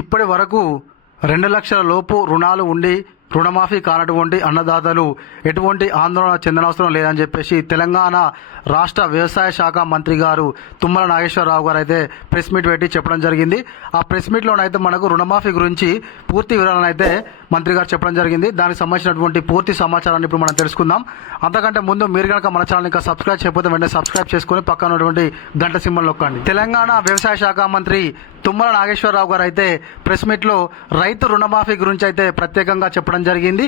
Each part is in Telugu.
ఇప్పటి వరకు రెండు లక్షల లోపు రుణాలు ఉండి రుణమాఫీ కానటువంటి అన్నదాతలు ఎటువంటి ఆందోళన చెందనవసరం లేదని చెప్పేసి తెలంగాణ రాష్ట్ర వ్యవసాయ శాఖ మంత్రి గారు తుమ్మల నాగేశ్వరరావు గారు అయితే ప్రెస్ మీట్ పెట్టి చెప్పడం జరిగింది. ఆ ప్రెస్ మీట్లోనైతే మనకు రుణమాఫీ గురించి పూర్తి వివరాలను అయితే మంత్రి గారు చెప్పడం జరిగింది. దానికి సంబంధించినటువంటి పూర్తి సమాచారాన్ని ఇప్పుడు మనం తెలుసుకుందాం. అంతకంటే ముందు మీరు కనుక మన ఛానల్ ఇంకా సబ్స్క్రైబ్ చేయకపోతే వెంటనే సబ్స్క్రైబ్ చేసుకుని పక్కన ఉన్నటువంటి గంట సింబల్ నొక్కండి. తెలంగాణ వ్యవసాయ శాఖ మంత్రి తుమ్మల నాగేశ్వరరావు గారు అయితే ప్రెస్ మీట్లో రైతు రుణమాఫీ గురించి అయితే ప్రత్యేకంగా చెప్పడం జరిగింది.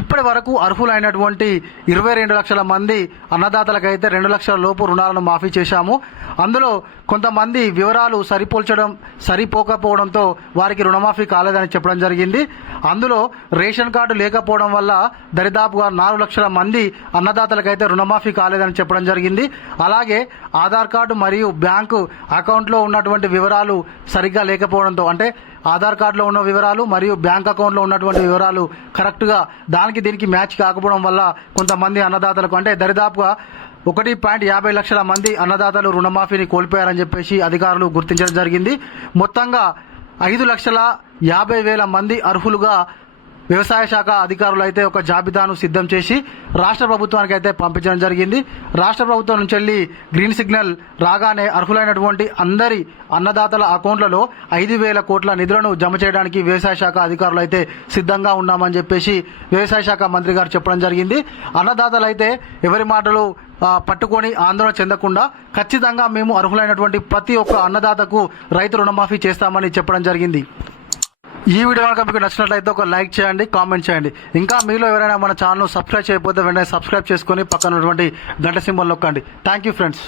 ఇప్పటి వరకు అర్హులైనటువంటి ఇరవై రెండు లక్షల మంది అన్నదాతలకైతే రెండు లక్షల లోపు రుణాలను మాఫీ చేశాము. అందులో కొంతమంది వివరాలు సరిపోల్చడం సరిపోకపోవడంతో వారికి రుణమాఫీ కాలేదని చెప్పడం జరిగింది. అందులో రేషన్ కార్డు లేకపోవడం వల్ల దరిదాపుగా నాలుగు లక్షల మంది అన్నదాతలకైతే రుణమాఫీ కాలేదని చెప్పడం జరిగింది. అలాగే ఆధార్ కార్డు మరియు బ్యాంకు అకౌంట్లో ఉన్నటువంటి వివరాలు సరిగ్గా లేకపోవడంతో అంటే ఆధార్ కార్డులో ఉన్న వివరాలు మరియు బ్యాంక్ అకౌంట్లో ఉన్నటువంటి వివరాలు కరెక్ట్గా దానికి దీనికి మ్యాచ్ కాకపోవడం వల్ల కొంతమంది అన్నదాతలకు అంటే దరిదాపుగా ఒకటి పాయింట్ యాభై లక్షల మంది అన్నదాతలు రుణమాఫీని కోల్పోయారని చెప్పేసి అధికారులు గుర్తించడం జరిగింది. మొత్తంగా ఐదు లక్షల యాభై వేల మంది అర్హులుగా వ్యవసాయ శాఖ అధికారులు అయితే ఒక జాబితాను సిద్ధం చేసి రాష్ట్ర ప్రభుత్వానికి అయితే పంపించడం జరిగింది. రాష్ట్ర ప్రభుత్వం నుంచి వెళ్ళి గ్రీన్ సిగ్నల్ రాగానే అర్హులైనటువంటి అందరి అన్నదాతల అకౌంట్లలో ఐదు వేల కోట్ల నిధులను జమ చేయడానికి వ్యవసాయ శాఖ అధికారులు అయితే సిద్ధంగా ఉన్నామని చెప్పేసి వ్యవసాయ శాఖ మంత్రి గారు చెప్పడం జరిగింది. అన్నదాతలు అయితే ఎవరి మాటలు పట్టుకొని ఆందోళన చెందకుండా ఖచ్చితంగా మేము అర్హులైనటువంటి ప్రతి ఒక్క అన్నదాతకు రైతు రుణమాఫీ చేస్తామని చెప్పడం జరిగింది. ఈ వీడియో కనుక మీకు నచ్చినట్లయితే ఒక లైక్ చేయండి కామెంట్ చేయండి. ఇంకా మీలో ఎవరైనా మన ఛానల్ సబ్స్క్రైబ్ చేయకపోతే వెంటనే సబ్స్క్రైబ్ చేసుకొని పక్కన ఉన్నటువంటి గంట సింబల్ నొక్కండి. Thank you friends